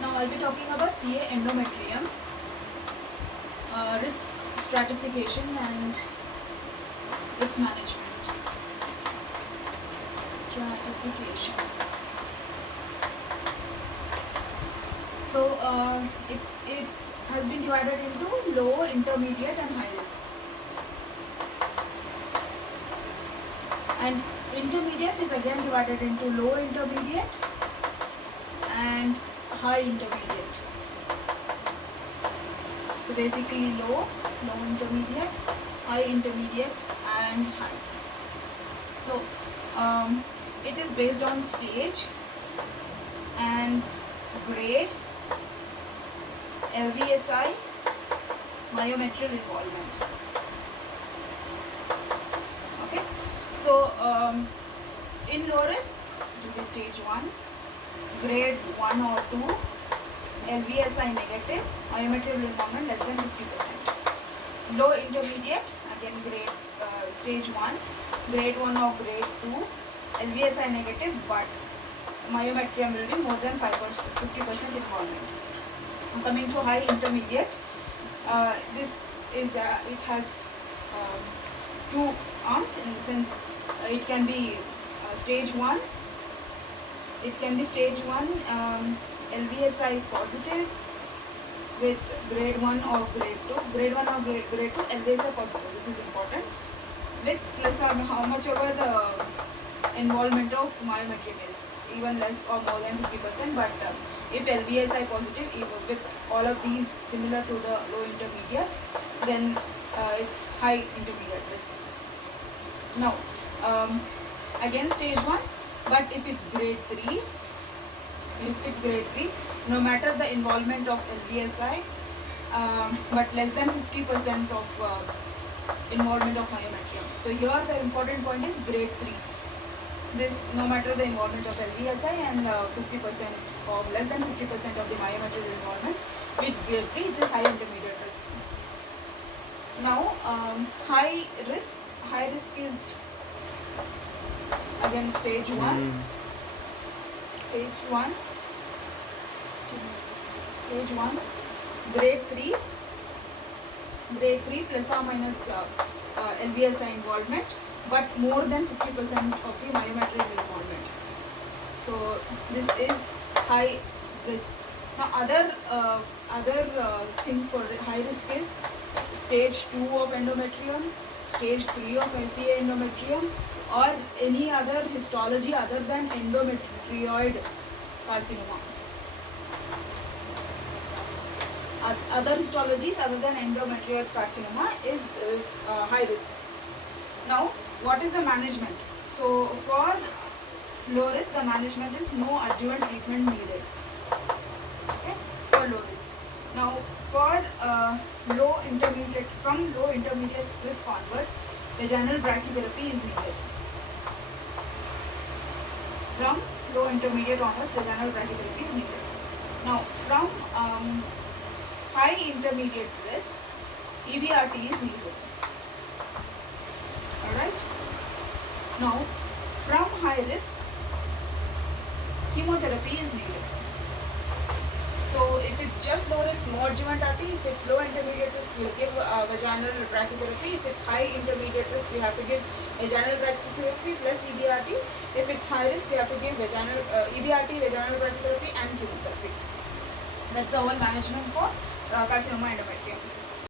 Now I'll be talking about CA endometrium, risk stratification and its management. Stratification. So it has been divided into low, intermediate and high risk. And intermediate is again divided into low intermediate and high intermediate. So basically low intermediate, high intermediate and high. So it is based on stage and grade, LVSI, myometrial involvement. Okay, so in low risk it will be stage 1, grade 1 or 2, LVSI negative, myometrial involvement less than 50%. Low intermediate, again grade stage 1, grade 1 or grade 2, LVSI negative but myometrium will be more than 50% involvement. Coming to high intermediate, this is it has two arms, in the sense it can be stage 1, it can be stage 1 LVSI positive with grade 1 or grade 2, grade 1 or grade 2 LVSI positive, this is important, with plus or how much ever the involvement of myometrium is, even less or more than 50%, but if LVSI positive with all of these similar to the low intermediate, then it's high intermediate risk. Now again stage 1, but if it's grade 3, no matter the involvement of LVSI, but less than 50% of involvement of myometrium. So here the important point is grade 3. This no matter the involvement of LVSI and 50% or less than 50% of the myometrial involvement, with grade 3 it is high intermediate risk. Now high risk is again stage 1, grade 3 plus or minus LVSI involvement, but more than 50% of the myometrial involvement. So this is high risk. Now other things for high risk is stage 2 of endometrium, stage 3 of CA endometrium, or any other histology other than endometrioid carcinoma. Other histologies other than endometrioid carcinoma is high risk. Now what is the management? So for low risk the management is no adjuvant treatment needed. Okay, for low risk. Now for low intermediate, from low intermediate risk onwards, vaginal brachytherapy is needed. From low intermediate onwards, vaginal brachytherapy is needed. Now from high intermediate risk, EBRT is needed. Alright. Now from high risk, chemotherapy is needed. So if it's just low risk, no adjuvant RT. If it's low intermediate risk, we'll give vaginal brachytherapy. If it's high intermediate risk, we have to give vaginal brachytherapy plus EBRT. If it's high risk, we have to give vaginal EBRT, vaginal brachytherapy and chemotherapy. That's the whole management for carcinoma endometrium.